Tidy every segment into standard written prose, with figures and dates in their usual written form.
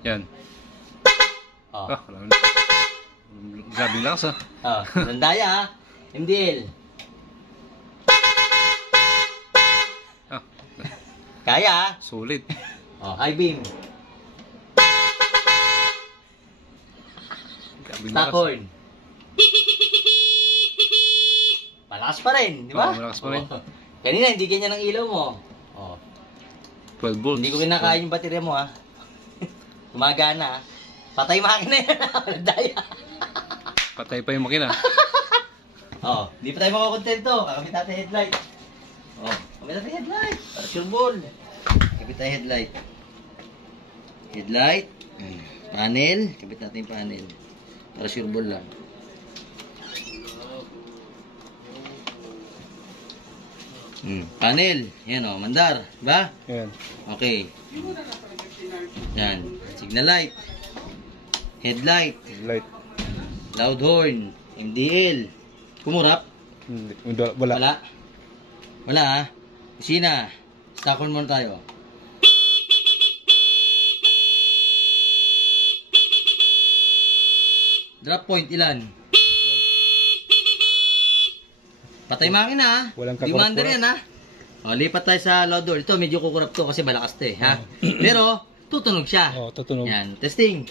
Yan. Oh. Ah, grabe lakas ah. Oh, sandaya ha. MDL. Ah, Kaya ha. sulit. Oh, I-beam. Grabe lakas. Stockhorn. Malakas pa rin, di ba? Oo, malakas pa rin. Oh. Kanina, hindi ganyan ang ilaw mo. Oh. 12 volts. Hindi ko kinakain yung baterya mo, ha? Gumagana, ha? Patay makina yan, ha? Daya. Patay pa yung makina. Oh, hindi pa tayo makakontento. Kakabit natin headlight. Oh, kakabit natin headlight. Para sure ball. Kakabit tayo headlight. Headlight. Panel. Kakabit natin yung panel. Para sure ball lang. Panel. Yan o, mandar. Diba? Yan. Okay. Yan. Signal light. Headlight. Light. Loud horn. MDL. Kumurap. Wala. Wala. Wala ha. Kusina. Stockhorn muna tayo. Drop point ilan? Patay makina ha. Walang Demander kakurap-kurap. yan ha. O, lipat tayo sa loud door. Ito medyo kukurap to kasi malakas to eh ha. Pero tutunog siya. Oh, tutunog. Yan. Testing.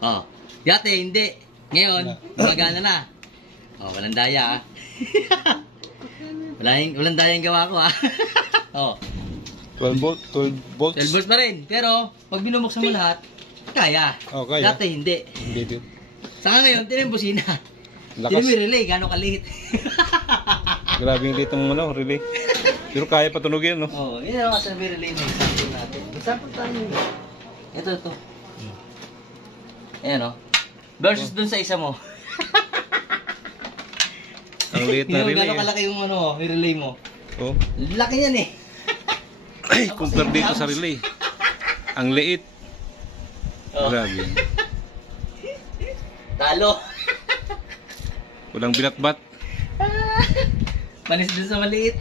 Oh, dati hindi. Ngayon, gumagana na. Oh, walang daya. Walang daya yung gawa ko ha. Oh, 12 volts. 12 volts. 12 volts pa rin. Pero, pag binubuksan mo lahat, kaya. Oh, kaya. Dati hindi. Hindi din. Saka ngayon, tinan yung busina. Lakas. Tinan mo yung relay, gano'ng kaliit. Grabe yung dito ng relay. Pero kaya patunogin, no? Oh, yun ang kasi may relay na example natin. Example tayo. Ito. Ayan o. Versus dun sa isa mo. Ang liit na relay. Gano'ng kalaki yung ano, yung relay mo. Oh. Laki yan eh. Ay, compare dito sa relay. Ang liit. Oh. Grabe. Talo. Walang binatbat. Manis dun sa maliit.